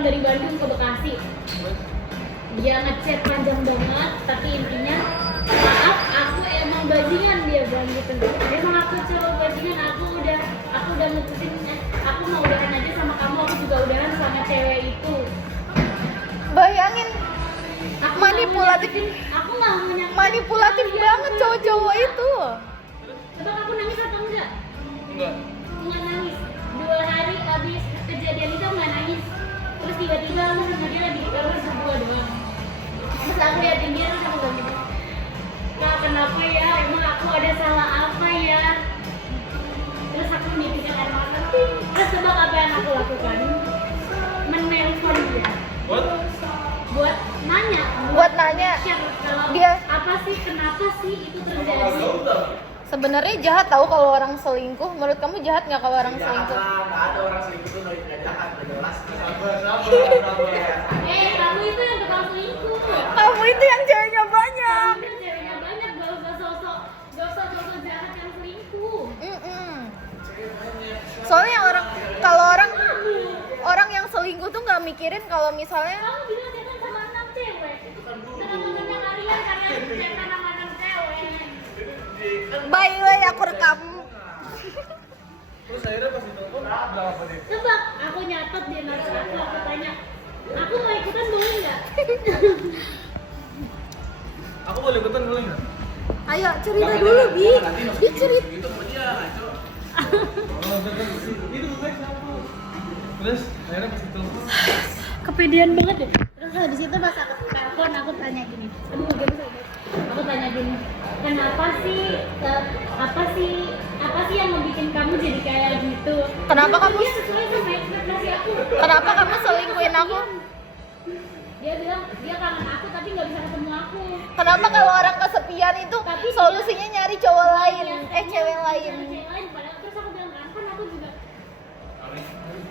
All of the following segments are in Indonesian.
pulang dari Bandung ke Bekasi. Dia ngechat panjang banget, tapi intinya maaf aku emang bajingan, dia bilang gitu. Emang aku cowok bajingan, aku udah mutusin, aku mau udahan aja sama kamu, aku juga udahan sama cewek itu. Bayangin, Aku manipulatif banget cowok-cowok itu. Coba aku nangis atau enggak? Enggak. Nggak nangis. 2 hari habis kejadian itu nggak nangis. Terus tiba-tiba aku sama dia lagi keluar sebuah doang. Terus aku liatin dia terus aku bilang gitu, Kak kenapa ya? Emang aku ada salah apa ya? Terus aku nitiknya air mata. Terus tebak apa yang aku lakukan? Menelpon dia. Buat nanya. Share kalau Dia- apa sih, kenapa sih itu terjadi? Sebenarnya jahat tahu kalau orang selingkuh. Menurut kamu jahat nggak kalau orang selingkuh? Nggak ada orang selingkuh tuh nggak jahat, udah jelas. Kamu itu yang tukang selingkuh. Kamu itu yang ceweknya banyak. Kamu ceweknya banyak, gak usah sosok jahat yang selingkuh. Soalnya orang yang selingkuh tuh nggak mikirin kalau misalnya Kamu bilang cetan sama 6 cewek. Teman-temannya kalian cetan sama 6 cewek. by the way aku rekam. Terus akhirnya pas ditelepon berapa menit? Tebak, aku nyatet dia notes aku tanya, aku mau ikutan boleh nggak? Aku boleh ikutan boleh nggak? Ayo cerita dulu Bi. Dia cerita. Gitu sama dia, ngaco. Itu gue siapa? Terus akhirnya pas ditelepon Kepedean banget deh. Terus habis itu pas aku telepon aku tanya gini, aku tanya gini, kenapa sih apa sih yang membuat kamu jadi kayak gitu? Kenapa kamu- Dia sesuai sama ekspektasi aku. Kenapa kamu selingkuhin aku? Dia bilang dia kangen aku tapi nggak bisa ketemu aku. Kenapa kalau orang kesepian itu solusinya nyari cowok lain, cewek lain? Cewek lain, padahal terus aku bilang kan aku juga.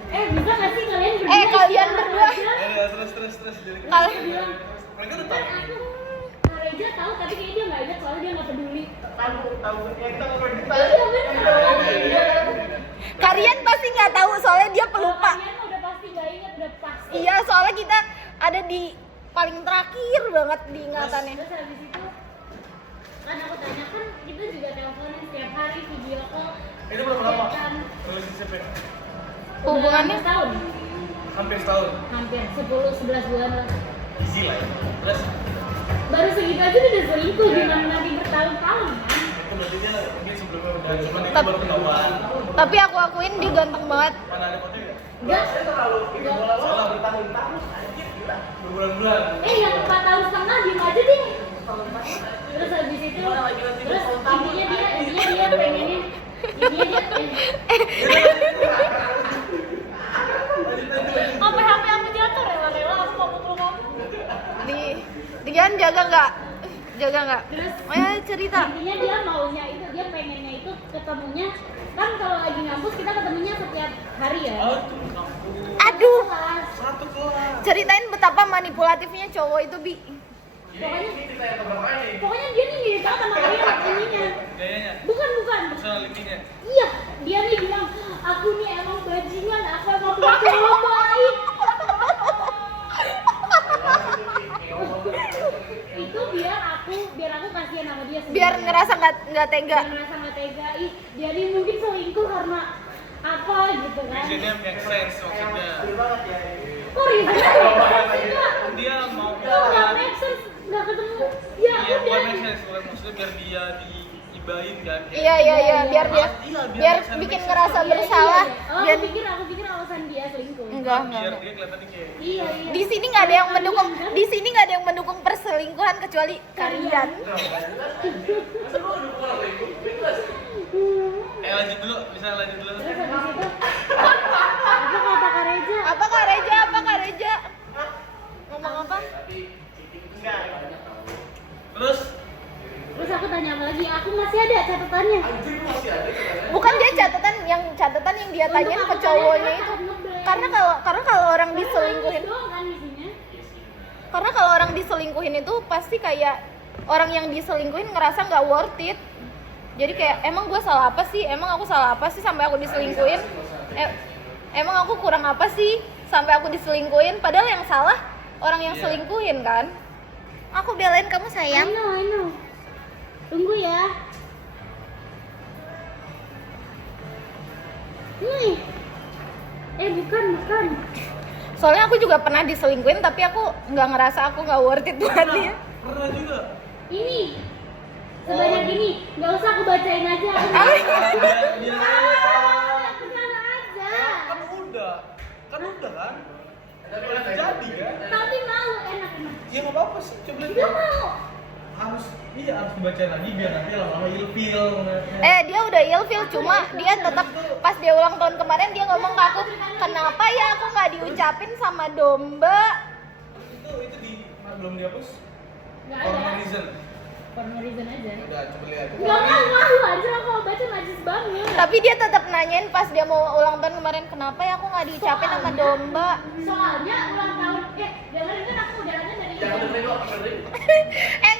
Bisa nggak sih kalian berdua? Kalian berdua. ya terus jadi Kal- Bilang, mereka udah kan tahu. aku Kak Reja tahu tapi kayaknya dia nggak ingat soalnya dia nggak peduli. Tahu ya kita ngobrol di Iya benar. Kalian pasti nggak tahu soalnya dia pelupa. Kalian udah pasti nggak ingat, udah pasti. Iya, soalnya kita ada di paling terakhir banget di ingatannya. Terus habis itu kan aku tanya kan kita juga teleponan setiap hari, video call. Itu berapa lama? Kan Relationship-nya? Hubungannya? udah tahun, Hampir setahun. hampir 10-11 bulan lah. Easy lah ya. Terus Baru segitu aja udah selingkuh, gimana nanti bertahun-tahun kan? itu berarti dia sebelumnya udah cuma dia Tap- baru ketahuan. Tapi aku akuin dia ganteng banget. Mana ada fotonya? Enggak. Salah bertahun-tahun. Berbulan-bulan. Yang 4 tahun setengah diem aja deh. Terus habis itu, terus intinya dia pengennya, intinya dia sampai HP aku jatuh rela-rela aku mau pukul kamu. Dian jaga nggak? Jaga nggak? Terus Cerita. intinya dia maunya itu, dia pengennya itu ketemunya kan kalau lagi ngampus kita ketemunya setiap hari ya. Oh, itu kampung. Aduh, Kelas. Satu kelas. ceritain betapa manipulatifnya cowok itu Bi. Pokoknya dia nih mirip banget sama kalian ininya. Gayanya. Bukan. Personality-nya. Iya, dia nih bilang aku nih emang bajingan, aku emang cowok baik. Itu biar aku kasihan sama dia sendiri. Biar ngerasa nggak tega. Biar ngerasa nggak tega. Ih, dia nih mungkin selingkuh karena apa gitu kan? Reasonnya make sense maksudnya. Kok reasonnya Dia mau nggak make sense, nggak ketemu. Ya Iya, bukan udah. make sense, bukan maksudnya biar dia diibain kan. Iya, biar dia biar bikin ngerasa bersalah. Oh, Dan aku pikir alasan dia selingkuh. enggak. Biar dia kelihatannya kayak Iya. Di sini nggak ada yang mendukung. Di sini nggak ada yang mendukung perselingkuhan kecuali kalian. lanjut dulu, bisa lanjut dulu. Terus habis itu apa kata Kak Reja? Apa Kak Reja? Ngomong apa? Terus Terus aku tanya apa lagi? Aku masih ada catatannya. Bukan dia catatan yang dia tanyain ke cowoknya itu. Karena kalau orang diselingkuhin, Doang kan isinya. karena kalau orang diselingkuhin itu pasti kayak orang yang diselingkuhin ngerasa nggak worth it. Jadi kayak emang gue sampai aku diselingkuhin? Emang aku kurang apa sih sampai aku diselingkuhin, padahal yang salah orang yang selingkuhin kan. Aku belain kamu sayang. I know. Tunggu ya. Nih. Bukan. Soalnya aku juga pernah diselingkuhin tapi aku nggak ngerasa aku nggak worth it buat dia. Pernah juga. Ini. Sebanyak ini. Nggak usah aku bacain aja. Dia Aku salah aja. kan udah kan? Tapi Udah jadi kan? Tapi mau enak. Ya nggak apa-apa sih, coba lihat. Nggak mau. harus dibacain lagi biar nanti lama-lama ilfil. Dia udah ilfil, cuma dia tetap pas dia ulang tahun kemarin dia ngomong ke aku, kenapa ya aku nggak diucapin sama domba. Itu belum dihapus? Nggak For no ada. reason. For no reason aja. Udah, coba lihat. Nggak mau aja kalau baca najis banget. Tapi dia tetap nanyain pas dia mau ulang tahun kemarin, kenapa ya aku nggak diucapin sama domba. Soalnya ulang tahun, dengerin kan aku udah ada dari jangan dengerin kok, dengerin.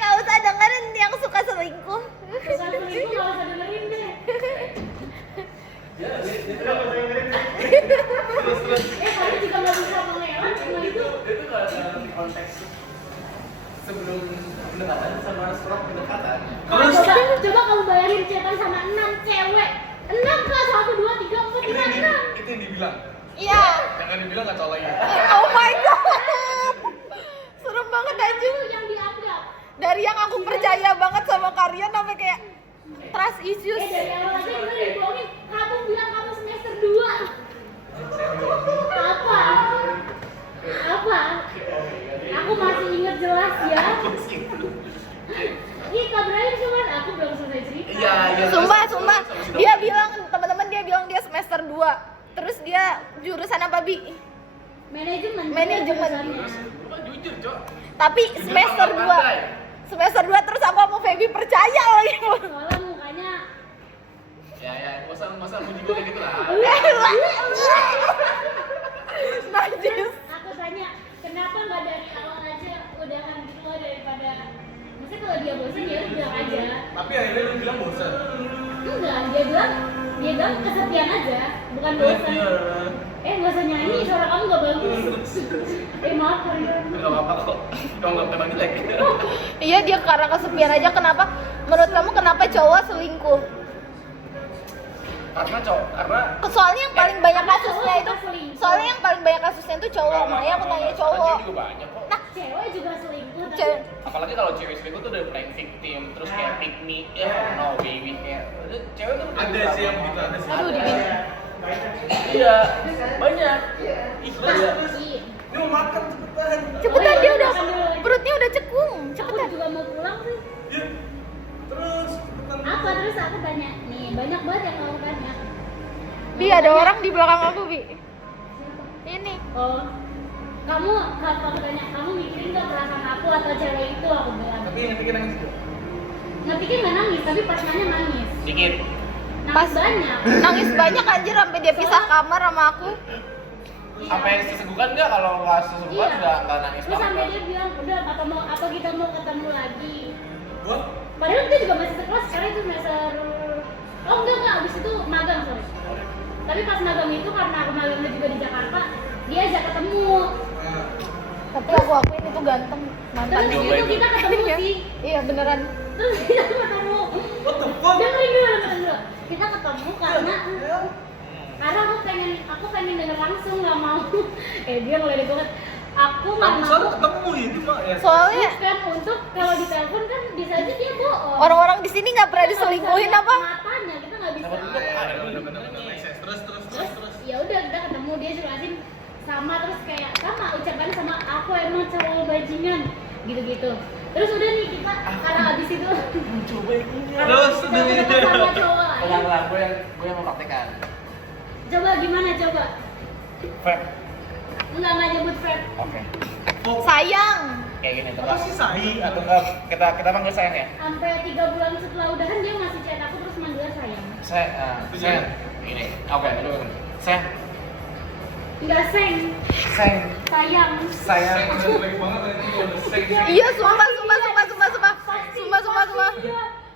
Nggak usah dengerin yang suka selingkuh. Bukan selingkuh, nggak usah dengerin deh. Ya, itu apa yang dengerin? Kamu juga nggak bisa mengelak cuma itu. Itu nggak di konteks sebelum pendekatan sama setelah pendekatan. Coba kamu bayangin chatan sama 6 cewek. 6 kelas 1, 2, 3, 4, 5, 6. Itu yang dibilang. Iya. Jangan dibilang nggak tahu lagi. Oh my god. Serem banget aja. Itu yang dianggap. Dari yang aku percaya banget sama Karyan sampai kayak trust issues. Dari awal aja kita dibohongin. Kamu bilang kamu semester 2. Apa? Aku masih ingat jelas ya. Ih, Kak Brian cuman aku belum selesai cerita. Iya. Sumpah. Dia bilang, teman-teman dia bilang dia semester 2. Terus dia jurusan apa, Bi? Manajemen. Bukan jujur, Cok. Tapi semester 2. Semester 2 terus aku sama Feby percaya lagi. Soalnya mukanya Ya, masa muji gue kayak gitu lah. Najis. aku tanya, kenapa nggak dari awal aja udahan gitu loh daripada maksudnya kalau dia bosan ya udah bilang aja. Tapi akhirnya lu bilang bosan. Enggak, dia bilang kesepian aja, bukan bosan. Nggak usah nyanyi, suara kamu nggak bagus. Maaf, Karyan. Enggak apa-apa kok. Kalau nggak memang jelek. Iya, dia karena kesepian aja. Kenapa? Menurut kamu kenapa cowok selingkuh? Karena Soalnya yang paling banyak kasusnya itu, soalnya yang paling banyak kasusnya itu cowok. Makanya aku nanya cowok. Cewek juga banyak kok. Cewek juga selingkuh, tapi Cewek. Apalagi kalau cewek selingkuh tuh udah playing victim, terus kayak pick me, no baby, kayak cewek tuh Ada sih yang begitu, ada sih. Aduh, dibin. Iya, banyak. Ih, banyak. Iya. Ini mau makan cepetan. Cepetan, dia udah makan dulu. perutnya udah cekung. Aku Cepetan. juga mau pulang sih. Iya. Terus cepetan. Apa terus aku tanya, nih banyak banget yang mau tanya. Bi, ada orang di belakang aku, Bi. Ini. Oh, kamu tanya, kamu mikirin nggak perasaan aku atau cewek itu? Aku bilang. Tapi yang ketiga nangis juga. Ngetiknya nggak nangis, tapi pas nanya nangis. Dikit. Nangis banyak. Nangis banyak anjir sampai dia pisah kamar sama aku. Sampai sesegukan nggak? Kalau nggak sesegukan nggak nangis Terus banget. sampai dia bilang, udah apa kita mau ketemu lagi? Gua Padahal kita juga masih sekelas, sekarang itu semester. Oh enggak, abis itu magang sorry. Tapi pas magang itu karena aku magangnya juga di Jakarta, dia ajak ketemu. Tapi aku akuin itu ganteng mantan Terus dia. itu kita ketemu sih. Iya beneran. Terus kita ketemu. what the fuck? Dengerin dulu. Kita ketemu karena aku pengen denger langsung, nggak mau. Dia ngeledek banget. Aku nggak Kamu mau. selalu ketemu itu, Pak ya. Soalnya Kan untuk kalau di telepon kan bisa aja dia bohong. orang-orang di sini nggak pernah diselingkuhin apa? Matanya kita nggak bisa. Bener-bener terus. Ya udah kita ketemu, dia jelasin sama, terus kayak sama ucapannya sama aku emang cowok bajingan gitu-gitu. Terus udah nih kita karena abis itu Coba ini. Terus kita udah udah nih. sama cowok lain. Ulang, gue yang mau praktekan. Coba gimana coba? Feb. Enggak nyebut Fred. Oke. Sayang. Kayak gini tuh. Apa sih sayang? Atau enggak kita panggil sayang ya? Sampai 3 bulan setelah udahan dia masih chat aku terus manggil sayang. Sayang. Ini. Oke, dulu. Sayang. Enggak sayang. Sayang. Jelek banget tadi gua udah sek. Iya, sumpah.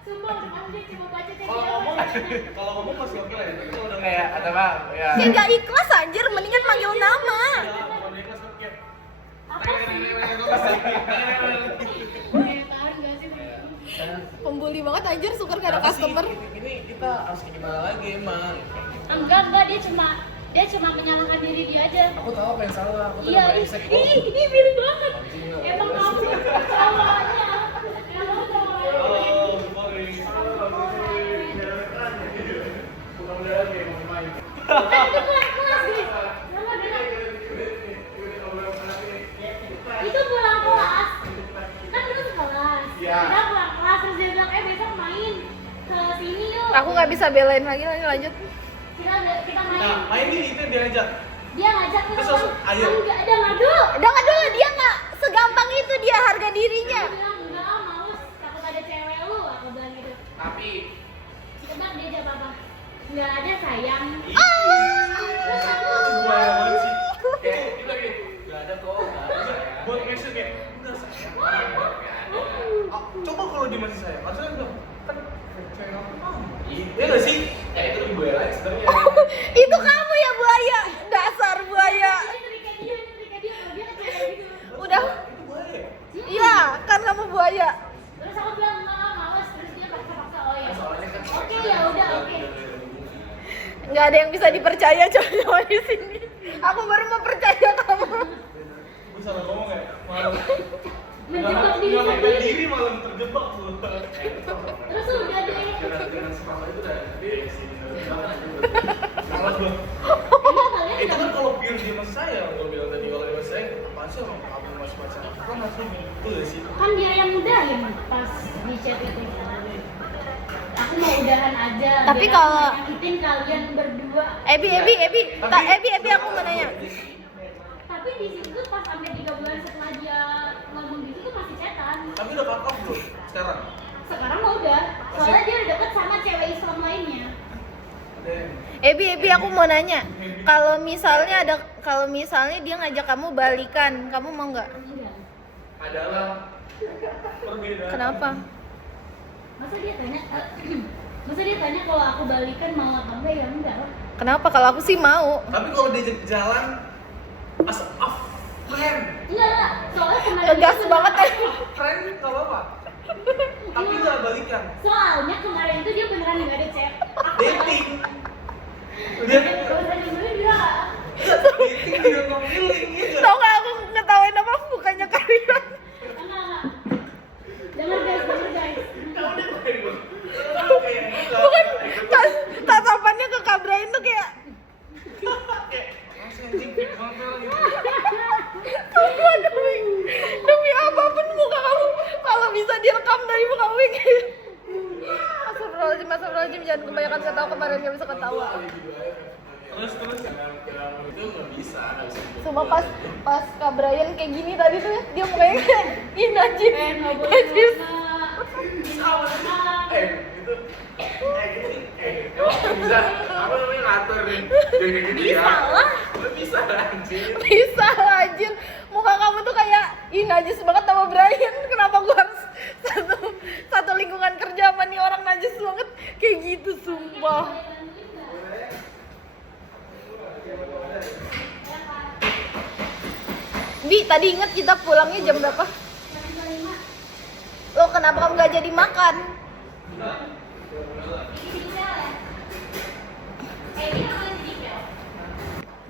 Sumpah, anjir cuma baca chat. Kalau ngomong masih oke lah ya, tapi kalau udah kayak atau apa ya. Ya nggak ikhlas anjir, mendingan manggil nama. bukan ikhlas kan kayak Apa sih? Tahan gak sih? Pembuli banget anjir, syukur gak ada Kenapa sih? customer. Ini kita harus kayak gimana lagi emang? Enggak, dia cuma menyalahkan diri dia aja. Aku tahu apa yang salah. Aku tuh Iya, brengsek kok. ini mirip banget. Emang kamu salahnya. Emang salahnya. oh sorry. Kan itu kelas, guys. Jangan bilang. Itu pulang kelas. Kan dulu sekelas. Iya. Kita pulang kelas terus dia bilang, besok main ke sini yuk. Aku nggak bisa belain lagi, lanjut. Kita main. Nah, main ini itu yang diajak. Dia ngajak kita. Terus langsung, ayo. Enggak ada ngadu. Jangan dulu, dia nggak segampang itu dia harga dirinya. Dia bilang, enggak males, takut ada cewek lu, aku bilang gitu. Tapi Coba dia jawab apa? Enggak ada sayang. Terus aku Buaya banget sih. kayak itu lagi nggak ada kok. Nggak ada ya. Buat mention kayak udah sayang. Coba kalau dia masih sayang, harusnya enggak. Kan sayang aku mau. Iya nggak sih? Ya itu lebih buaya lagi sebenarnya. Itu kamu ya buaya, dasar buaya. dia kalau dia ke cewek gitu. Udah, Itu buaya. iya kan kamu buaya. Terus aku bilang enggak males, terus dia paksa-paksa oh ya. Soalnya kan. Oke ya udah oke. Nggak ada yang bisa dipercaya cowok di sini. Aku baru mau percaya kamu. Gue salah ngomong ya. Malam. Menjebak diri Nggak sendiri. diri malam terjebak lu. Terus udah deh. Dengan semangat itu udah di sini. Salah gue. Emang kalian Itu kan enggak kalau pure dia masih sayang, gue bilang tadi kalau dia masih sayang, apaan sih orang kamu masih pacaran? Kan harusnya gitu ya sih. kan dia yang udahin pas di chat itu. Aku mau udahan aja. Tapi biar kalau- aku nyakitin kalian berdua. Ebi, aku mau nanya. Tapi di situ pas sampai 3 bulan setelah dia ngomong gitu tuh masih chatan. Tapi udah cut off belum sekarang? Sekarang mah udah. Soalnya dia udah deket sama cewek Islam lainnya. Ada yang Ebi, aku mau nanya. Kalau misalnya dia ngajak kamu balikan, kamu mau nggak? Enggak. Adalah perbedaan. Kenapa? Masa dia tanya masa dia tanya kalau aku balikan mau apa enggak ya enggak lah. Kenapa? Kalau aku sih mau. Tapi kalau dia jalan as a friend, Enggak lah. Soalnya kemarin Ngegas itu- banget ya. friend nggak apa-apa. Tapi nggak balikan. Soalnya kemarin itu dia beneran nggak ada chat. Dating. Udah Kalau tadi gue bilang dating dia nge-feeling gitu. Tau nggak aku ngetawain apa mukanya kalian? enggak. Dengar guys. Bukan, tatapannya ke Kak Brian tuh kayak Sumpah demi apapun muka kamu kalau bisa direkam dari muka kamu kayak Astagfirullahaladzim, jangan kebanyakan ketawa kemarin gak bisa ketawa. Terus itu nggak bisa Sumpah pas Kak Brian kayak gini tadi tuh dia mukanya kayak ih najis. Nggak boleh Najis. itu bisa apa namanya ngatur nih kayak gitu ya Bisa lah. bisa anjir Bisa lah anjir. Muka kamu tuh kayak ih najis banget sama Brian. Kenapa gua harus satu lingkungan kerja sama nih orang najis banget kayak gitu sumpah. Bi, tadi inget kita pulangnya jam berapa? Lo kenapa kamu gak jadi makan?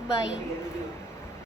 Bye.